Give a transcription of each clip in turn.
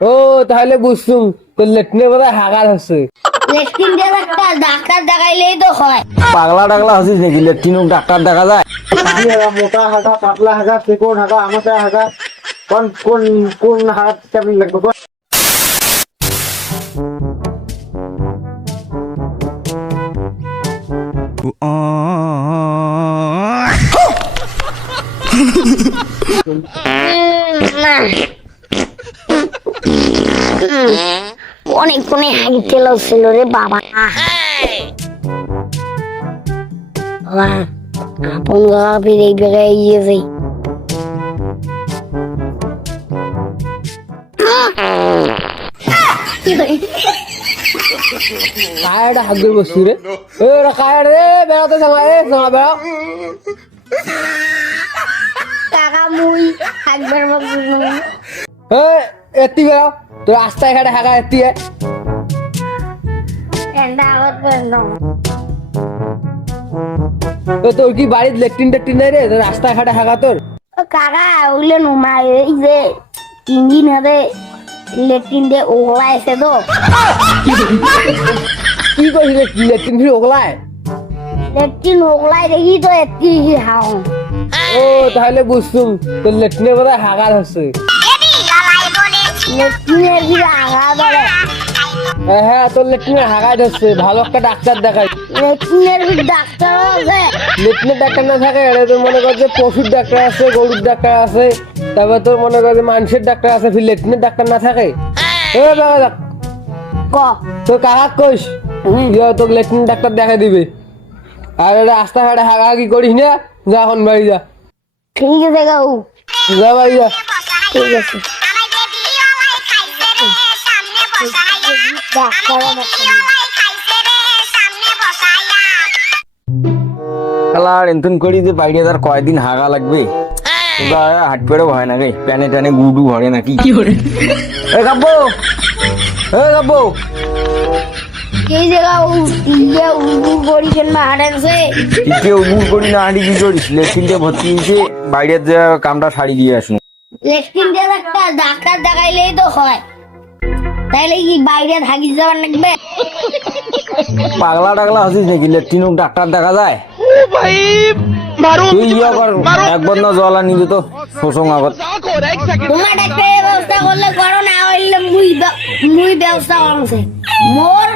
ও তাহলে বুঝছুম তোর লেটনে বোধহয় হাগার হচ্ছে। লেট্রিন দিয়ে একটা ডাক্তার দেখাইলেই তো হয়। পাগলা টাগলা হচ্ছিস নাকি? লেট্রিন ডাক্তার দেখা যায়। মোটা হাগা পাতলা হাগা চিকন হাগা আমাটা হাগা কোন কোন কোন হাগা ট্যাবলেট লাগবে? কোন না অনেক কোনে হাগি তেল ছিল রে বাবা। বাবা, আপন গালা ফিরে এই জায়গায় গিয়েছে কায়টা হাত ধরে বসছি রে। এ ওরা কায়ড রে বেড়াতে জামা এ জামা বেড়াও। কাকা মুই একবার ভাবছিলাম এ এত্তি বেড়াও। হাগা এত্তি এ। ঠান্ডা আগত পর্যন্ত তো তোর কি বাড়ির লেট্রিন টেট্রিন নাই রে? তোর রাস্তায় ঘাটে হাগা তোর। কাকা ওগুলো নুমাই এই যে ইঞ্জিন হাতে লেট্রিন দিয়ে ওগলা এসে তো। কি করছিস রে লেট্রিন ফিরে ওগলায়? লেট্রিন ওগলাই দেখি তো এত্তি হাও ও তাহলে বুঝছুম তোর লেট্রিনে বোধহয় হাগার হচ্ছে। লেট্রিনের কি আগা ধরে হ্যাঁ, তোর লেট্রিনে হাগাই ধরছে। ভালো একটা ডাক্তার দেখাই। লেট্রিনের কি ডাক্তার আছে লেট্রিনের ডাক্তার না থাকে এটা তোর মনে কর যে পশুর ডাক্তার আছে গরুর ডাক্তার আছে। তারপর তোর মনে কর যে মানুষের ডাক্তার আছে ফির লেট্রিনের ডাক্তার না থাকে? এ বাবা ক? তোর কাকা কইস? তোর লেট্রিন ডাক্তার দেখা দিবে। আর এটা রাস্তাঘাটে হাগাহাগি করিস না যা এখন বাড়ি যা। ঠিক আছে গাউ যা বাড়ি যা। ঠিক আছে। খেলার এনতুন করি যে বাইরে তার কয়দিন হাগা লাগবে। হাট পেড়েও হয় না রে প্যানে ট্যানে গুডু ভরে নাকি? এ কাব্বো! এ কাব্বো! এই জায়গা ইয়ে উড়ু করিছেন না করি কি করিস ভর্তি হয়েছে বাইরের যে কামটা সারি দিয়ে আসুন একটা ডাক্তার দেখাইলেই তো হয়। তাইলে কি বাইরে থাকি যাওয়ার লাগবে? পাগলা টাগলা হচ্ছিস নাকি লেট্রিন ডাক্তার দেখা যায়। তুই ইয়া কর এক বন্ধ জল আনি দে শোষং আগত। তোমার ডাক্তারের ব্যবস্থা করলে করো না হইলে মুই মুই ব্যবস্থা করছে। মোর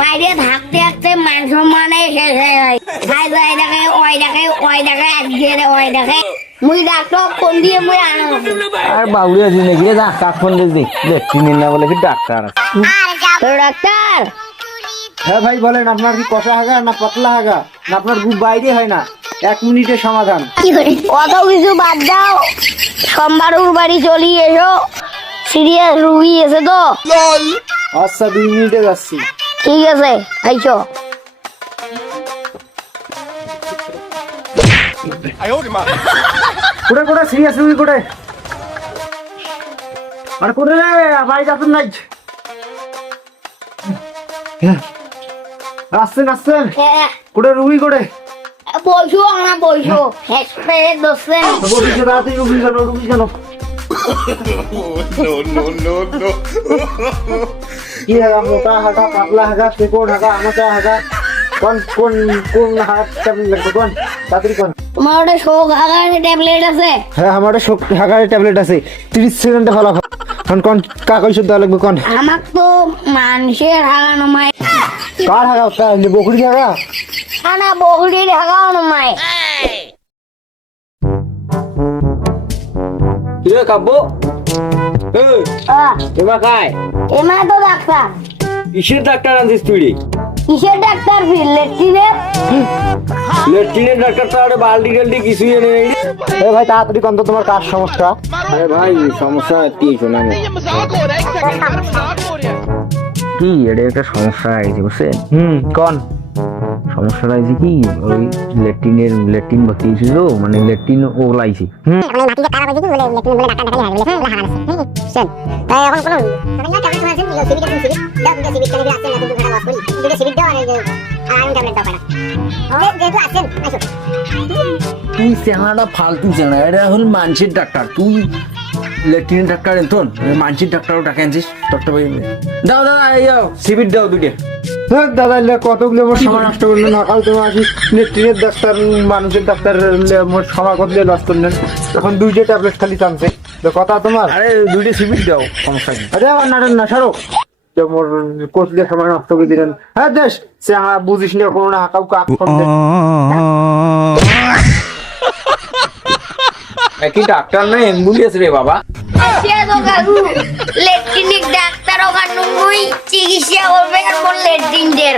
বাইরে থাকতে থাকতে মান সম্মানে শেষ হয়ে যায়। খাই যাই দেখে ওই দেখে ওই দেখে আজকে ওই দেখে। মুই ডাক্তার ফোন দিয়ে মুই আনো আর বাবুরি আছিস নাকি? রে যা কাক ফোন দিস দি লেট্রিনের না বলে কি ডাক্তার আছে। ডাক্তার। হ্যাঁ ভাই বলেন আপনার কি কষা হাগা না পাতলা হাগা? না আপনার বুক বাইরে হয় না? এক মিনিটে সমাধান। অত কিছু বাদ দাও। সোমবারুর বাড়ি চলি এসো। সিরিয়াস রুগী এসে তো। আচ্ছা দুই মিনিটে যাচ্ছি। ঠিক আছে আইসো কোটে কোটে সিরিয়াস রুগী কোটে আর কোটে রে ভাই যাচ্ছেন নাই। হ্যাঁ। আসছেন আসছেন। কোটে রুগী কোটে বসো আমরা বসো হেসপে দোসেন বসেছে তাড়াতাড়ি রুগী কেন রুগী কেন কি হাগা মোটা হাগা পাতলা হাগা চিকন হাগা আমাটা হাগা। কোন কোন কোন হাগা ট্যাবলেট লাগবে? কোন? তাড়াতাড়ি কোন? তোমার ওটা শোক আগার ট্যাবলেট আছে। হ্যাঁ আমার শক্তি হাগারের ট্যাবলেট আছে। তিরিশ সেকেন্ডে ভালো কোন কোন কাকা ওষুধ দেওয়া লাগবে কোন? আমার তো মানুষের হাগানো মাই। কার হাগা তাহলে বকরি হাগা? না বগলির হাগানো মাই। কিরে কাব্বো? এই এবার খায় এমা তো ডাক্তার। কিসের ডাক্তার আনছিস তুই কিসের ডাক্তার ফির লেট্রিনের? লেট্রিনের ডাক্তার তো আরে বালটি টালটি কিছুই এনে নেই। এ ভাই তাড়াতাড়ি কোন তো তোমার কার সমস্যা? আরে ভাই সমস্যা কি শোনা কি এটা একটা সমস্যা হয়েছে বুঝছেন? হুম কোন? সমস্যাটা হয়েছে কি ওই লেট্রিনের লেট্রিন ভর্তি হয়েছিল মানে লেট্রিন ও ওলাইছে তুই চেনাটা ফালতু চেনা এটা হল মানুষের ডাক্তার। তুই লেট্রিন ডাক্তার এনতন মানসির ডাক্তারও ডাকে আনছিস তোরটা দাও দাদা এই সিবির দাও দুইটা। দাদা লে কতগুলো মোট সময় নষ্ট করলেন সকাল তুমি আসি নেট্রিনের ডাক্তার মানুষের ডাক্তার মোট সময় কতলে করলেন? এখন দুইটা ট্যাবলেট খালি টানছে। কথা তোমার। আরে দুইটা সিবির দাও সমস্যা কি? আরে আমার নাটক না সারো। যেমন কোচলে সময় নষ্ট করে দিলেন। হ্যাঁ দেশ সে বুঝিস না কোনো না হাঁকাউ কাপ কি ডাক্তার না অ্যাম্বুলেন্স রে বাবা? লেট্রিনিক ডাক্তার ওখানে চিকিৎসা হবে এখন লেট্রিনদের